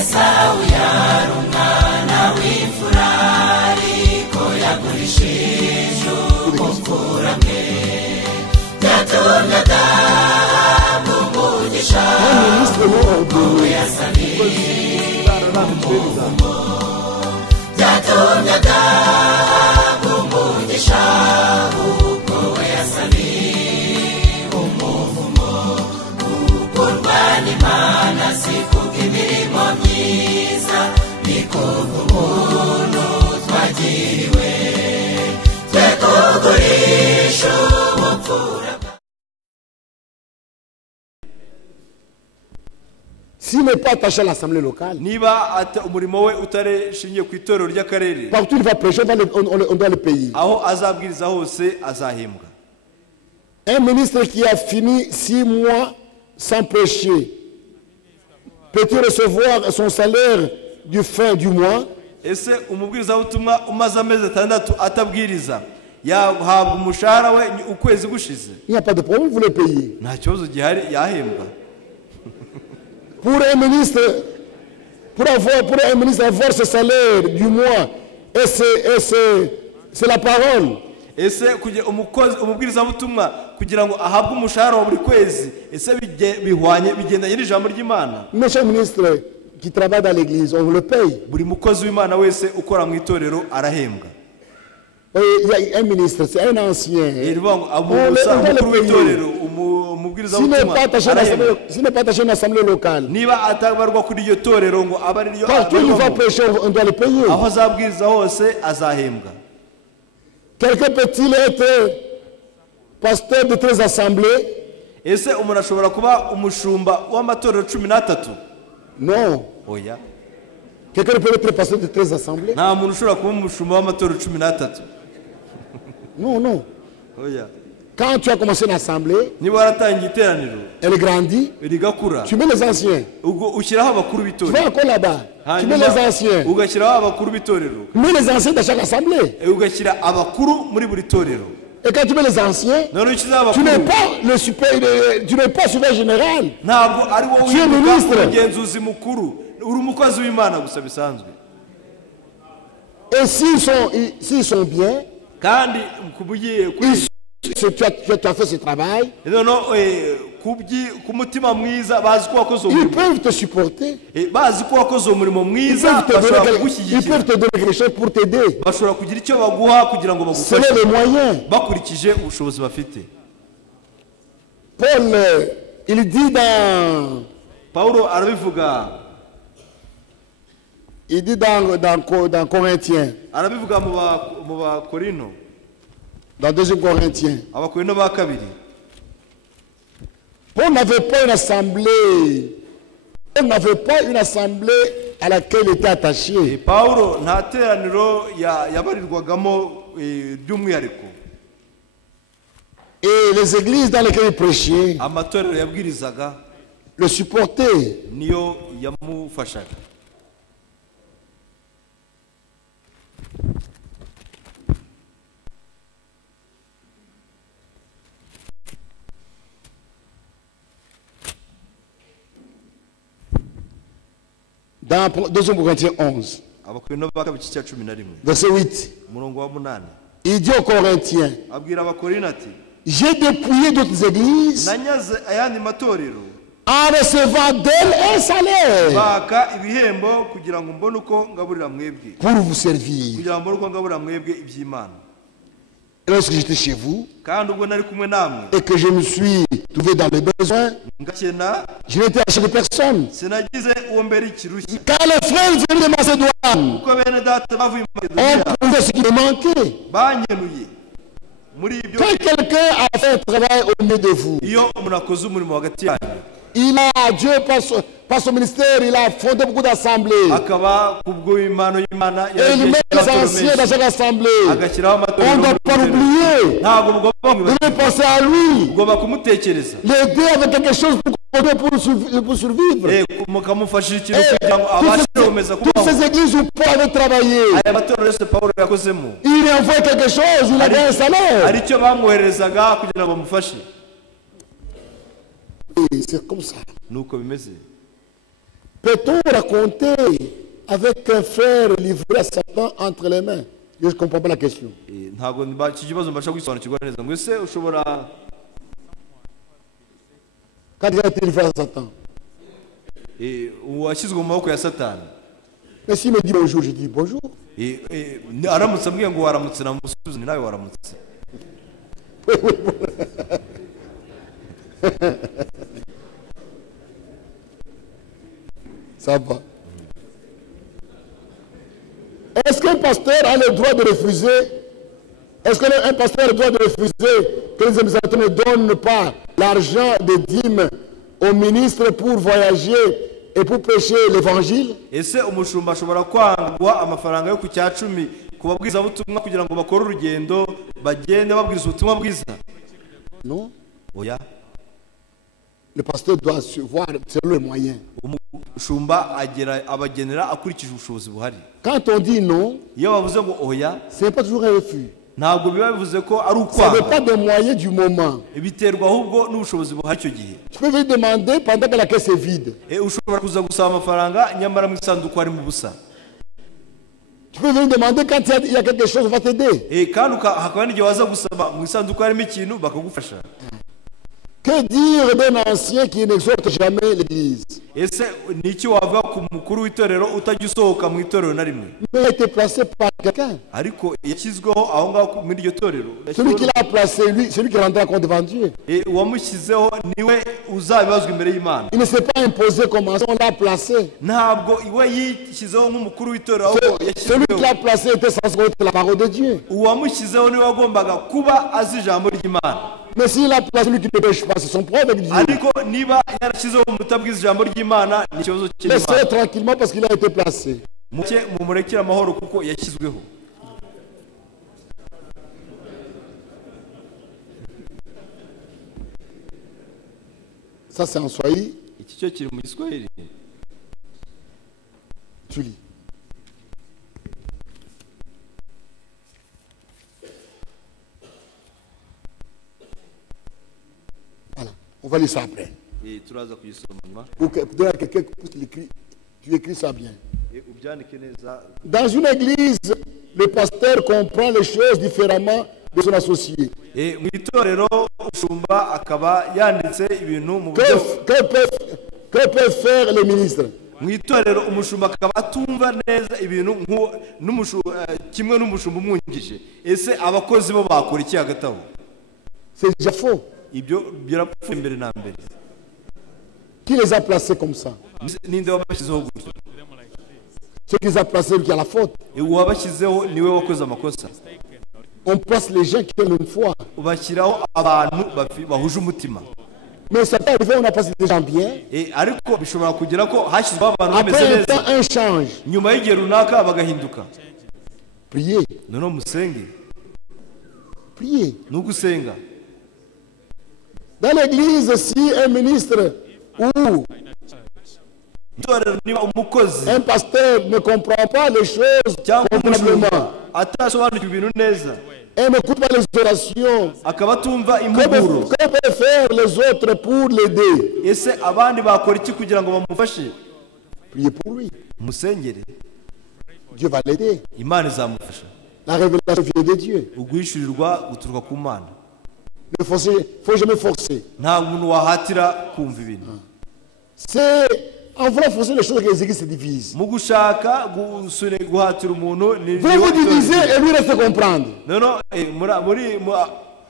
Esawu yari umwana w'imfura ariko yagurishije ubupfura bwe byatumye adahabwa umugisha uwo yasabiye umuvumo byatumye adahabwa umugisha uwo yasabiye umuvumo gukorwa n'Imana si kubw'imirimo myiza ni kubw'ubuntu twagiriwe twe kugurisha ubupfura. S'il n'est pas attaché à l'assemblée locale, partout il va prêcher, on doit le payer. Un ministre qui a fini 6 mois sans prêcher, peut-il recevoir son salaire du fin du mois? Il n'y a pas de problème, vous le payez. Pour un ministre avoir ce salaire du mois, et c'est la parole. Ese umubwiriza butumwa kugira ngo ahabwe umushahara wa buri kwezi ese bihwanye bigendanye n'ijambo ry'Imana. Monsieur le ministre qui travaille dans l'église, on le paye. Buri mukozi w'Imana wese ukora mu itorero arahembwa. Il y a un ministre, c'est un ancien. S'il n'est pas attaché à une assemblée locale, partout il va prêcher, on doit le payer. Quelqu'un peut-il être pasteur de 13 assemblées? Non. Quelqu'un peut être pasteur de 13 assemblées? Non, non. Quand tu as commencé une assemblée, elle grandit, tu mets les anciens. Tu vas encore là-bas, tu mets les anciens. Mets les anciens dans chaque assemblée. Et quand tu mets les anciens, tu n'es pas le supérieur général. Tu es ministre. Et s'ils sont bien, tu as fait ce travail, ils peuvent te supporter. Ils peuvent te donner quelque chose pour t'aider. C'est les moyens. Paul, il dit dans Corinthiens, dans 2 Corinthiens, Paul n'avait pas une assemblée. Paul n'avait pas une assemblée à laquelle il était attaché. Et les églises dans lesquelles il prêchait le supportaient. Dans 2 Corinthiens 11, verset 8, il dit aux Corinthiens, j'ai dépouillé d'autres églises en recevant d'elles un salaire pour vous servir. Et lorsque j'étais chez vous et que je me suis trouvé dans les besoins, je n'étais acheté de personne. Quand les frères venaient de Macédoine, on trouvait ce qui me manquait. Quand quelqu'un a fait un travail au milieu de vous, il a, Dieu par son ministère, il a fondé beaucoup d'assemblées. Et il met les anciens dans chaque assemblée. On ne doit pas l'oublier. On doit penser à lui. L'aider avec quelque chose pour survivre. Et toutes ces églises où Paul avait travaillé, il envoie quelque chose, il a gagné un salaire. C'est comme ça. Peu peut-on raconter avec un frère livré à Satan entre les mains? Je ne comprends pas la question. Quand il a été livré à Satan. Mais s'il me dit bonjour, je dis bonjour. Ça va. Est-ce qu'un pasteur a le droit de refuser? Est-ce qu'un pasteur a le droit de refuser que les administrateurs ne donnent pas l'argent des dîmes aux ministres pour voyager et pour prêcher l'évangile? Non. Le pasteur doit se voir selon les moyens. Quand on dit non, ce n'est pas toujours un refus. Ça ne veut pas des moyens du moment. Tu peux venir demander pendant que la caisse est vide. Tu peux venir demander quand il y a quelque chose, on va t'aider. Que dire d'un ancien qui n'exhorte jamais l'église? Mais il a été placé par quelqu'un. Celui qui l'a placé, celui qui rendra compte devant Dieu. Il ne s'est pas imposé comme ancien, on l'a placé. Celui qui l'a placé était censé être la parole de Dieu. Mais s'il a placé celui qui ne pêche pas, c'est son problème avec Dieu. Laissez-le tranquillement parce qu'il a été placé. Ça c'est en Swahili. Tu lis. On va lire ça après. Pour donner à quelqu'un qui puisse l'écrire, tu écris ça bien. Dans une église, le pasteur comprend les choses différemment de son associé. Que peuvent faire les ministres? C'est déjà faux. Qui les a placés comme ça? Ceux qui les a placés qui a la faute. On place les gens qui ont une foi. Mais ça peut arriver, on a placé des gens bien. Après un temps, un change. Priez. Priez. Dans l'église, si un ministre ou un pasteur ne comprend pas les choses convenablement et n'écoute pas les orations, que peuvent faire les autres pour l'aider? Priez pour lui. Dieu va l'aider. La révélation vient de Dieu. Il ne faut jamais forcer. C'est en voulant forcer les choses que les églises se divisent. Vous vous divisez et lui reste comprendre.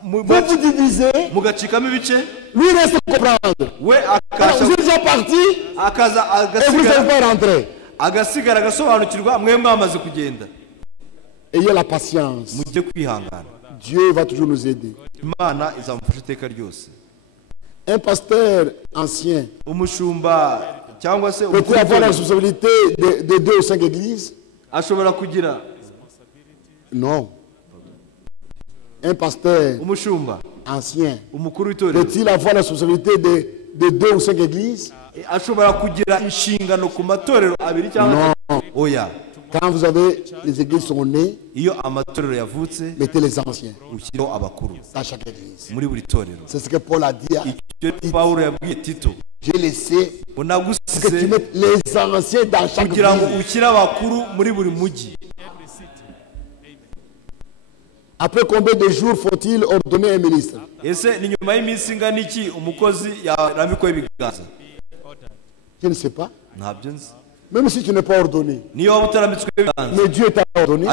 Vous vous divisez, lui reste comprendre. Vous êtes déjà parti et vous n'avez pas rentré. Ayez la patience. Dieu va toujours nous aider. Un pasteur ancien peut-il avoir la responsabilité de 2 ou 5 églises? Non. Un pasteur ancien peut-il avoir la responsabilité de 2 ou 5 églises? Non. Quand vous avez les églises sont nées, mettez les anciens dans chaque église. C'est ce que Paul a dit à Tito. J'ai laissé que tu mettes les anciens dans chaque ville. Après combien de jours faut-il ordonner un ministre? Je ne sais pas. Même si tu n'es pas ordonné. Mais Dieu t'a ordonné.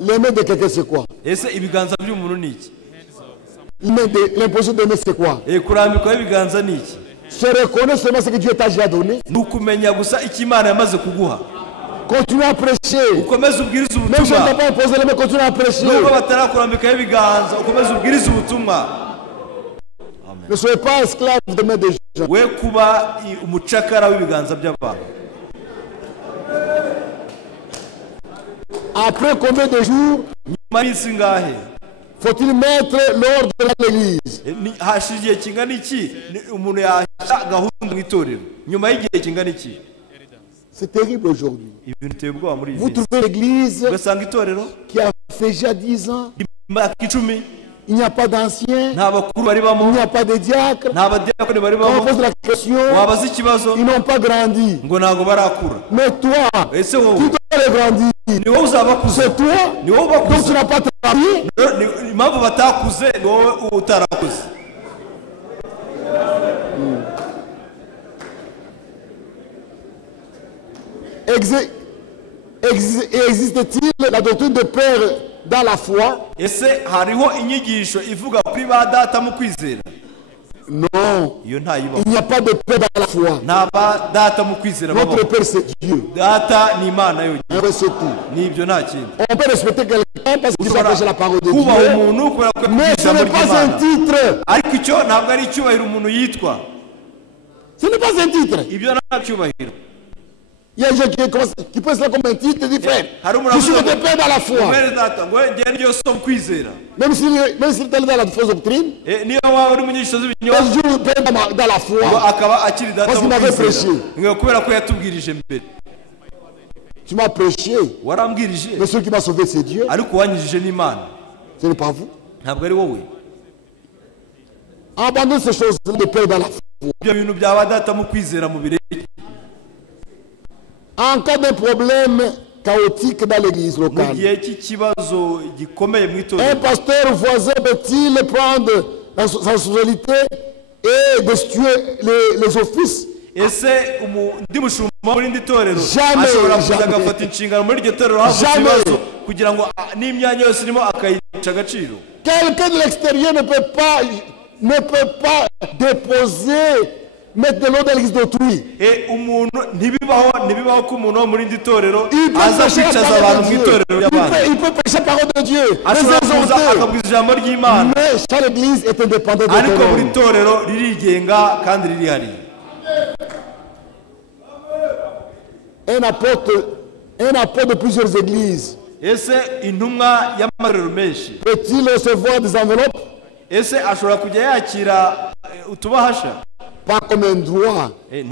Les mains de quelqu'un c'est quoi? L'imposition de main c'est quoi? Se reconnaître seulement ce que Dieu t'a déjà donné. Continue à prêcher. Même si on ne t'a pas imposé les mains, continue à prêcher. Ne soyez pas esclave de main des gens. Après combien de jours faut-il mettre l'ordre dans l'église? C'est terrible aujourd'hui. Vous trouvez l'église qui a fait déjà 10 ans. Il n'y a pas d'anciens, il n'y a pas de diacres. Quand on pose la question, ils n'ont pas grandi. Mais toi, tu dois grandir. C'est toi, donc tu n'as pas travaillé. Existe-t-il la doctrine de père dans la foi? Non, il n'y a pas de père dans la foi. Notre père c'est Dieu. C'est tout. On peut respecter quelqu'un parce qu'il s'appelle la parole de Dieu, mais ce n'est pas un titre. Ce n'est pas un titre. Il y a des gens qui pensent ça comme un titre différent. Je suis le père dans la foi. Même s'il est dans la fausse doctrine, je suis le père dans la foi. Parce qu'il m'avait prêché. Tu m'as prêché. Mais celui qui m'a sauvé, c'est Dieu. Ce n'est pas vous. Abandonne ces choses-là de père dans la foi. En cas de problème chaotique dans l'église locale, un pasteur voisin peut-il prendre sa responsabilité et destituer les offices? Jamais. Quelqu'un de l'extérieur ne peut pas déposer, mettre de l'eau dans l'église d'autrui. Il peut prêcher la parole de Dieu. Mais chaque église est indépendante de l'autre. Un apôtre de plusieurs églises peut-il recevoir des enveloppes? Pas comme un droit. J'ai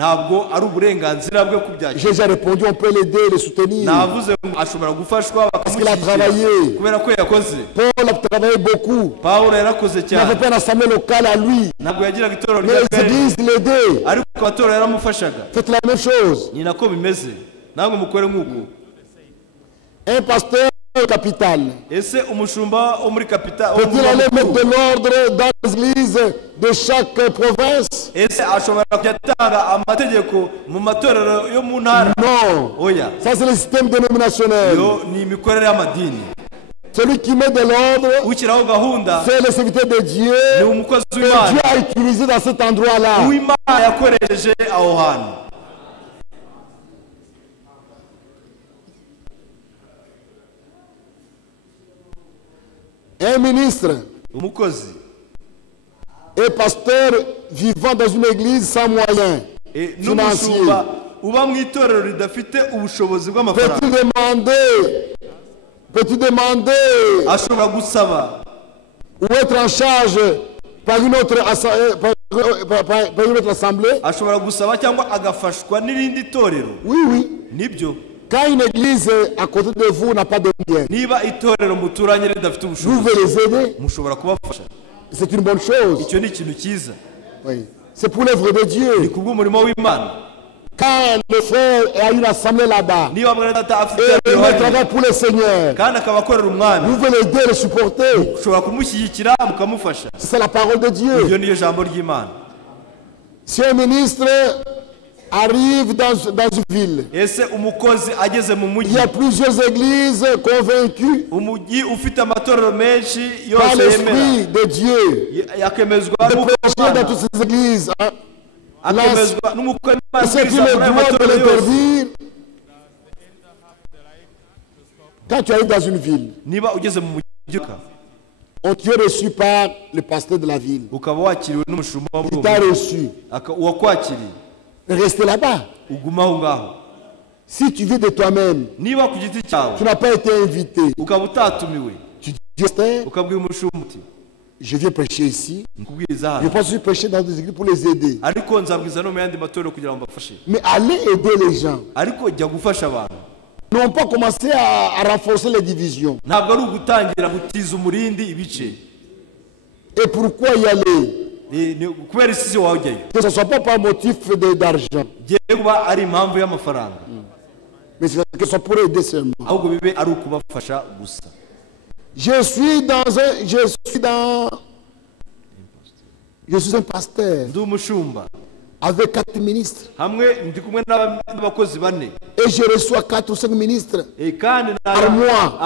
déjà répondu, on peut l'aider, le soutenir. Parce qu'il a travaillé. Paul a travaillé beaucoup. Il n'avait pas une assemblée locale à lui. Mais les églises l'aidaient. Faites la même chose. Un pasteur capital peut-il aller mettre de l'ordre dans les églises de chaque province? Non, ça c'est le système dénominationnel. Celui qui met de l'ordre, c'est le serviteur de Dieu que Dieu a utilisé dans cet endroit-là. Un ministre et pasteur vivant dans une église sans moyens financiers peut-il demander ou être en charge par une autre assemblée? Oui. Quand une église à côté de vous n'a pas de moyens, vous pouvez les aider. C'est une bonne chose. Oui. C'est pour l'œuvre de Dieu. Quand le frère a une assemblée là-bas, et il travaille pour le Seigneur, vous voulez l'aider, le supporter. C'est la parole de Dieu. Si un ministre arrive dans une ville, il y a plusieurs églises convaincues par l'Esprit de Dieu de prêcher dans toutes ces églises. C'est qui le droit de l'interdire. Quand tu arrives dans une ville, on t'y est reçu par le pasteur de la ville. Il t'a reçu. Restez là-bas. Si tu vis de toi-même, tu n'as pas été invité. Tu dis, je viens prêcher ici. Je pense que je prêcher dans des églises pour les aider. Mais allez aider les gens. N'ont pas commencé à renforcer les divisions. Et pourquoi y aller? Que ce ne soit pas par motif d'argent. Mais que ce soit pour aider seulement. Je suis un pasteur avec 4 ministres. Et je reçois 4 ou 5 ministres par mois.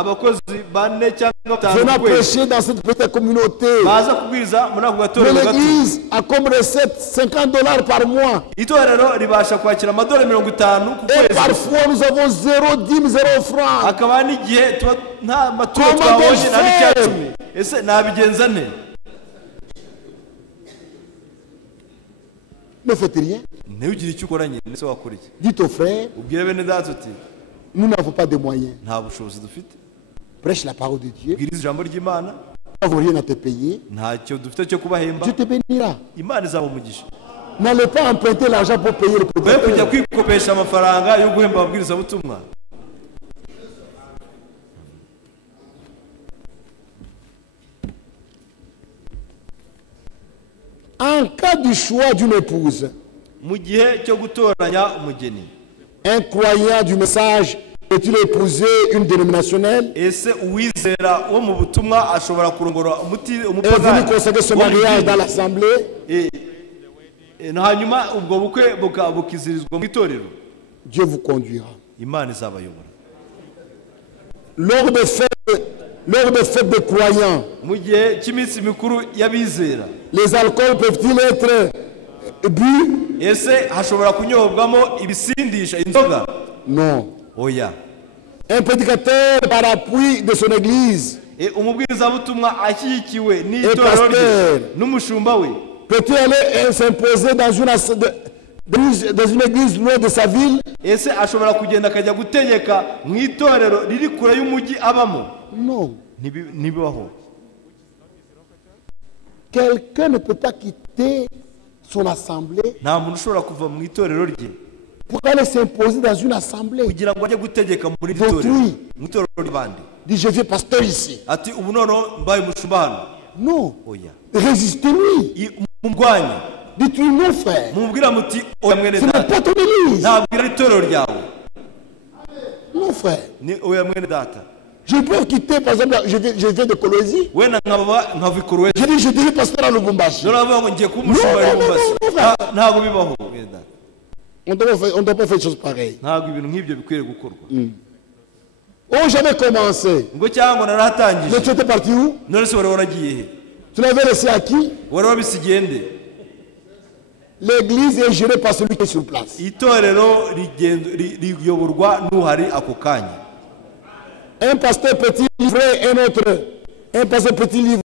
Venant prêcher dans cette petite communauté. Mais l'église a comme recette $50 par mois. Et parfois nous avons 0 dîmes, 0 francs. Comment dois-je faire? Ne faites rien. Dites aux frères, nous n'avons pas de moyens. Prêche la parole de Dieu. Nous n'avons rien à te payer. Dieu te bénira. N'allez pas emprunter l'argent pour payer le prédicateur. En cas du choix d'une épouse, un croyant du message peut-il épouser une dénominationnelle? Est venu consacrer ce mariage dans l'assemblée? Dieu vous conduira. Lors des fêtes de croyants, les alcools peuvent-ils être bu? Non. Un prédicateur par appui de son église et pasteur peut-il aller s'imposer dans une église loin de sa ville? Non. Quelqu'un ne peut pas quitter son assemblée pour aller s'imposer dans une assemblée d'autrui. Dit, je viens pasteur ici. Non. Résistez-lui. Dites-lui non, frère. Ce n'est pas ton église. Non, frère. Je peux quitter, par exemple, je viens de Colosie. Je dis, je deviens pasteur à Lubumbashi. On ne doit pas faire des choses pareilles. Oh, j'avais commencé. Mais tu étais parti où? Tu l'avais laissé à qui? L'église est gérée par celui qui est sur place. Un pasteur peut-il livrer un autre? Un pasteur peut-il livrer